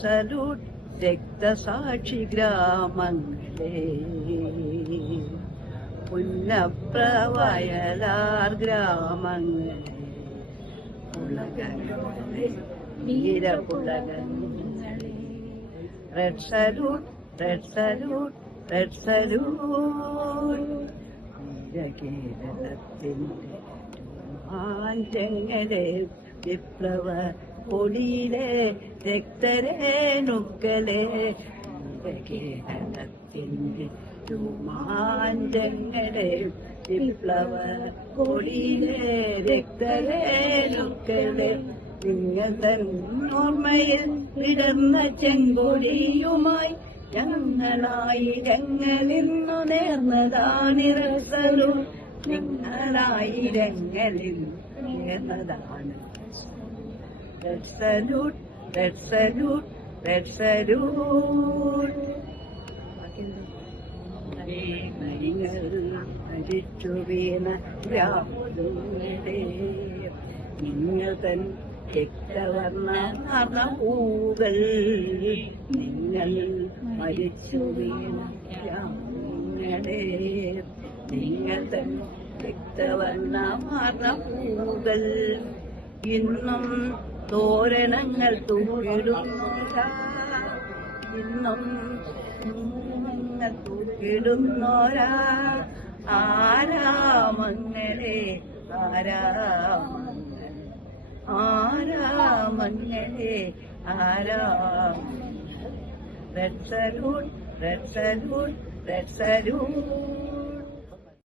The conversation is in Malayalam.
സല്യൂട്ട് രക്തസാക്ഷി ഗ്രാമങ്ങളെ. പുന്നപ്രവയലാർ ഗ്രാമങ്ങളെ. Red salute red salute red salute കേരളത്തിന്റെ ആഞ്ചങ്ങളെ വിപ്ലവ പൊടിയിലെ രക്തരേണുക്കളെ കേരളത്തിന്റെ രോമാഞ്ചങ്ങളെ വിപ്ലവ പൊടിയിലെ രക്തരേണുക്കളെ നിങ്ങൾ തൻ ഓർമ്മയിൽ വിടർന്ന ചെങ്കൊടിയുമായി ഞങ്ങളായിരങ്ങളിന്നു നേർന്നതാണിറസലും. നിങ്ങളായിരങ്ങളിൽ നേർന്നതാണ്. Red salute, red salute, let's salute. മരിച്ചു വീണ ഗ്രാമങ്ങളെ നിങ്ങൾ തൻ രക്തവർണ പൂകൾ നിങ്ങൾ മരിച്ചു വീണ ഗ്രാമങ്ങളെ നിങ്ങൾ തൻ രക്തവർണ പൂകൾ ഇന്നും തോരണങ്ങൾ തൂക്കിടുന്നോരാ ഇന്നും നിങ്ങൾ തൂക്കിടുന്നോരാ. ആരാമങ്ങളെ ആരാമങ്ങൾ ആരാമങ്ങളെ ആരാമ red salute red salute red salute